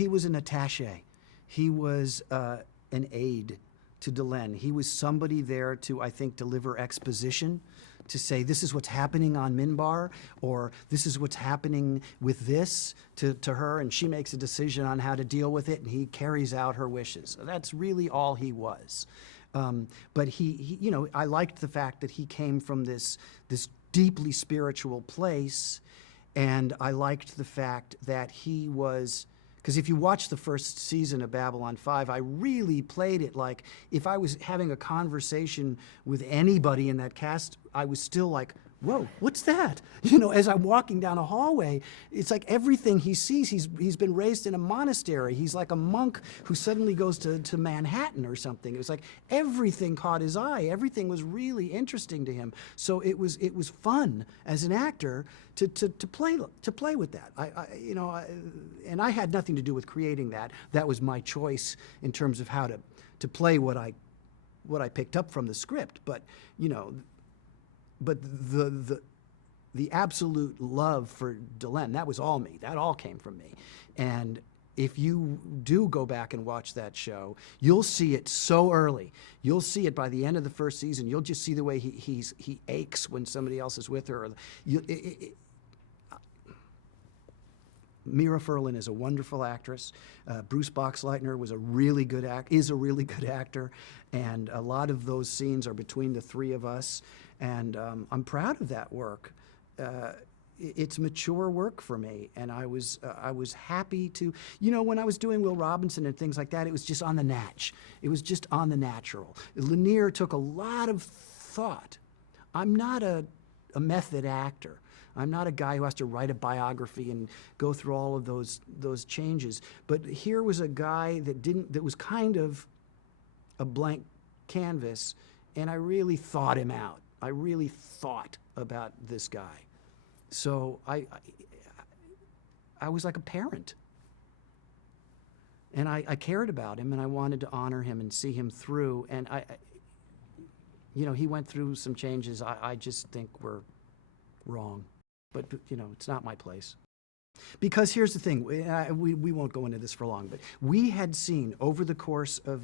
he was an attaché. He was an aide to Delenn. He was somebody there to, I think, deliver exposition, to say this is what's happening on Minbar, or this is what's happening with this to her, and she makes a decision on how to deal with it, and he carries out her wishes. That's really all he was. But he, you know, I liked the fact that he came from this deeply spiritual place, and I liked the fact that he was, because if you watch the first season of Babylon 5, I really played it like if I was having a conversation with anybody in that cast, I was still like, whoa, what's that? You know, as I'm walking down a hallway, it's like everything he sees, he's been raised in a monastery. He's like a monk who suddenly goes to Manhattan or something. It was like everything caught his eye. Everything was really interesting to him. So it was fun as an actor to play with that. And I had nothing to do with creating that. That was my choice in terms of how to play what I picked up from the script. But you know. But the absolute love for Delenn, that was all me. That all came from me. And if you do go back and watch that show, you'll see it so early. You'll see it by the end of the first season. You'll just see the way he aches when somebody else is with her. Mira Furlan is a wonderful actress. Bruce Boxleitner is a really good actor, and a lot of those scenes are between the three of us. And I'm proud of that work. It's mature work for me, and I was happy to, you know, when I was doing Will Robinson and things like that, it was just on the natch. It was just on the natural. Lennier took a lot of thought. I'm not a method actor. I'm not a guy who has to write a biography and go through all of those changes. But here was a guy that was kind of a blank canvas, and I really thought him out. I really thought about this guy. So I was like a parent. And I cared about him, and I wanted to honor him and see him through. And you know, he went through some changes I just think were wrong. But, you know, it's not my place. Because here's the thing, we won't go into this for long, but we had seen over the course of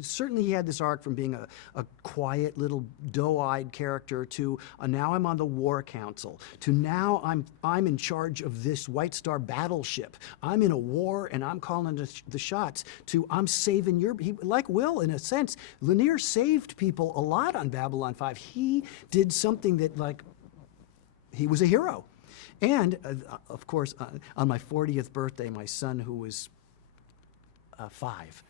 certainly he had this arc from being a quiet little doe-eyed character to now I'm on the War Council, to now I'm in charge of this White Star battleship. I'm in a war and I'm calling the shots, to I'm saving like Will, in a sense. Lennier saved people a lot on Babylon 5. He did something that, like, he was a hero. And, of course, on my 40th birthday, my son, who was 5,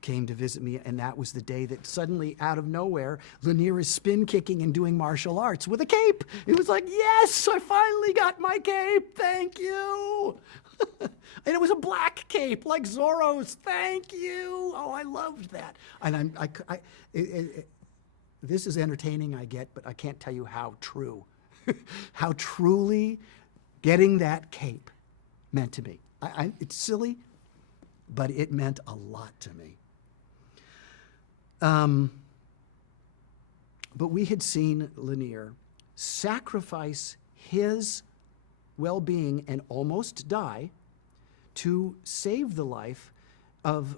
came to visit me, and that was the day that suddenly, out of nowhere, Lennier is spin kicking and doing martial arts with a cape. It was like, yes, I finally got my cape, thank you. And it was a black cape, like Zorro's, thank you. Oh, I loved that. And this is entertaining, I get, but I can't tell you how true. How truly getting that cape meant to me. It's silly, but it meant a lot to me. But we had seen Lennier sacrifice his well-being and almost die to save the life of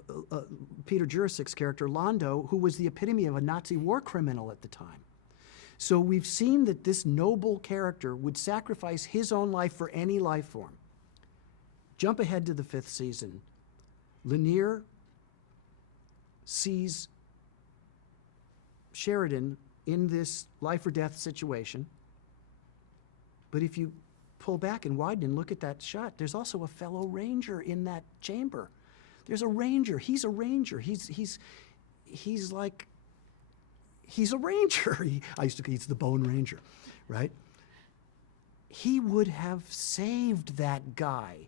Peter Jurisic's character, Londo, who was the epitome of a Nazi war criminal at the time. So we've seen that this noble character would sacrifice his own life for any life form. Jump ahead to the 5th season. Lennier sees Sheridan in this life or death situation. But if you pull back and widen and look at that shot, there's also a fellow ranger in that chamber. There's a ranger. He's a ranger. He's like, he's a ranger. He's the Bone Ranger, right? He would have saved that guy,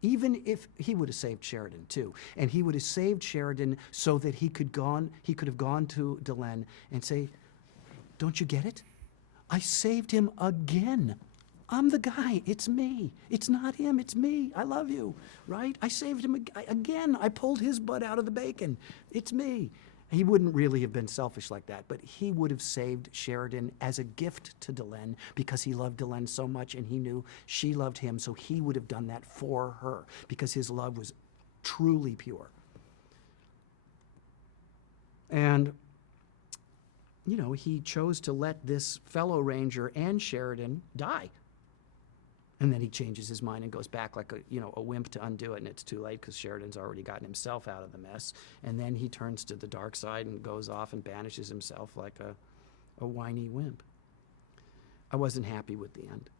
even if he would have saved Sheridan too. And he would have saved Sheridan so that he could have gone to Delenn and say, don't you get it? I saved him again. I'm the guy, it's me. It's not him, it's me. I love you, right? I saved him again. I pulled his butt out of the bacon. It's me. He wouldn't really have been selfish like that, but he would have saved Sheridan as a gift to Delenn because he loved Delenn so much and he knew she loved him, so he would have done that for her because his love was truly pure. And, you know, he chose to let this fellow ranger and Sheridan die. And then he changes his mind and goes back like a wimp to undo it, and it's too late because Sheridan's already gotten himself out of the mess. And then he turns to the dark side and goes off and banishes himself like a whiny wimp. I wasn't happy with the end.